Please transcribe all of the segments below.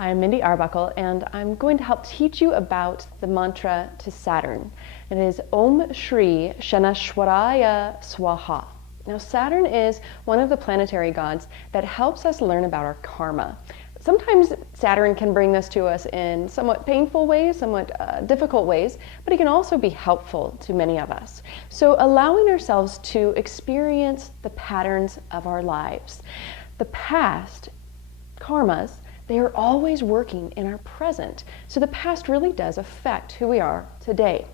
Hi, I'm Mindy Arbuckle, and I'm going to help teach you about the mantra to Saturn. It is Om Shri Shanaishwaraya Swaha. Now, Saturn is one of the planetary gods that helps us learn about our karma. Sometimes Saturn can bring this to us in somewhat painful ways, somewhat difficult ways, but it can also be helpful to many of us. So allowing ourselves to experience the patterns of our lives. The past karmas, they are always working in our present. So the past really does affect who we are today.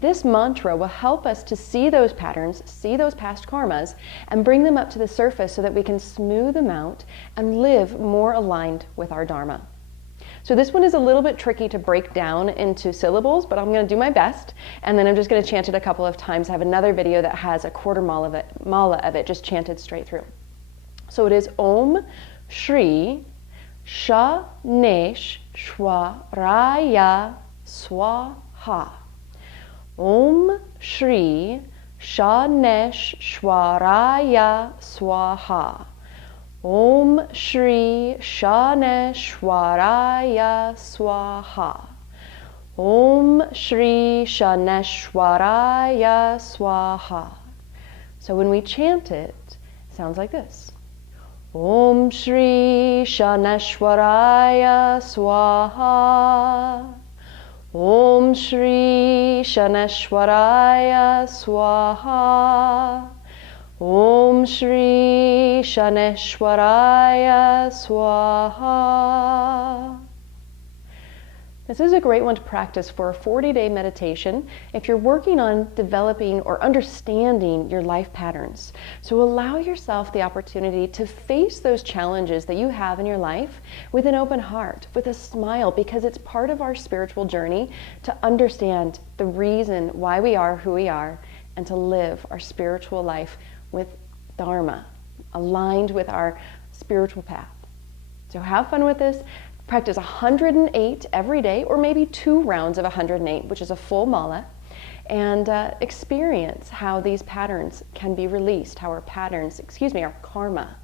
This mantra will help us to see those patterns, see those past karmas, and bring them up to the surface so that we can smooth them out and live more aligned with our Dharma. So this one is a little bit tricky to break down into syllables, but I'm going to do my best, and then I'm just going to chant it a couple of times. I have another video that has a quarter mala of it just chanted straight through. So it is Om Shri Shanaishwaraya Swaha. Om Shri Shanaishwaraya Swaha. Om Shri Shanaishwaraya Swaha. Om Shri Shanaishwaraya Swaha. So when we chant it, it sounds like this. Om Shri Shanaishwaraya Swaha. Om Shri Shanaishwaraya Swaha. Om Shri Shanaishwaraya Swaha. This is a great one to practice for a 40-day meditation if you're working on developing or understanding your life patterns. So allow yourself the opportunity to face those challenges that you have in your life with an open heart, with a smile, because it's part of our spiritual journey to understand the reason why we are who we are and to live our spiritual life with Dharma, aligned with our spiritual path. So have fun with this. Practice 108 every day, or maybe 2 rounds of 108, which is a full mala, and experience how these patterns can be released, how our karma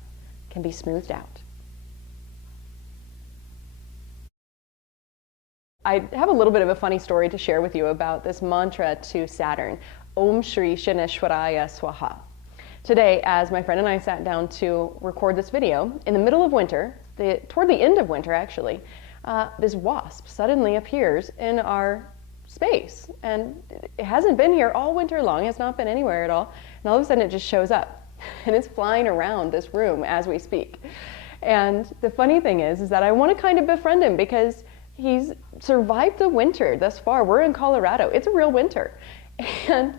can be smoothed out. I have a little bit of a funny story to share with you about this mantra to Saturn, Om Shri Shanaishwaraya Swaha. Today, as my friend and I sat down to record this video, in the middle of winter, toward the end of winter actually, this wasp suddenly appears in our space. And it hasn't been here all winter long, it's not been anywhere at all. And all of a sudden it just shows up. And it's flying around this room as we speak. And the funny thing is that I want to kind of befriend him because he's survived the winter thus far. We're in Colorado. It's a real winter. And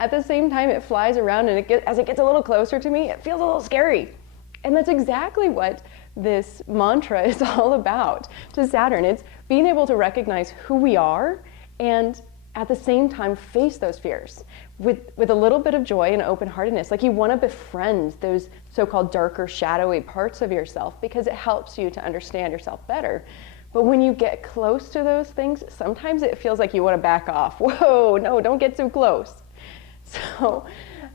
at the same time it flies around, and as it gets a little closer to me, it feels a little scary. And that's exactly what this mantra is all about to Saturn. It's being able to recognize who we are and at the same time face those fears with a little bit of joy and open-heartedness. Like you want to befriend those so-called darker, shadowy parts of yourself because it helps you to understand yourself better. But when you get close to those things, sometimes it feels like you want to back off. Whoa, no, don't get too close. So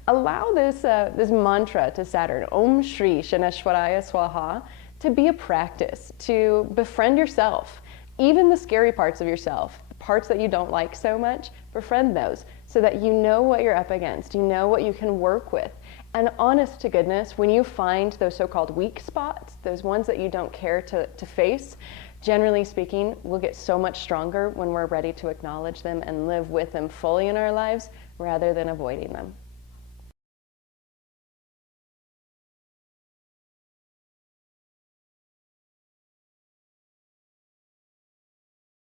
allow this mantra to Saturn, Om Shri Shanaishwaraya Swaha, to be a practice, to befriend yourself, even the scary parts of yourself, the parts that you don't like so much, befriend those so that you know what you're up against, you know what you can work with. And honest to goodness, when you find those so-called weak spots, those ones that you don't care to face, generally speaking, we'll get so much stronger when we're ready to acknowledge them and live with them fully in our lives rather than avoiding them.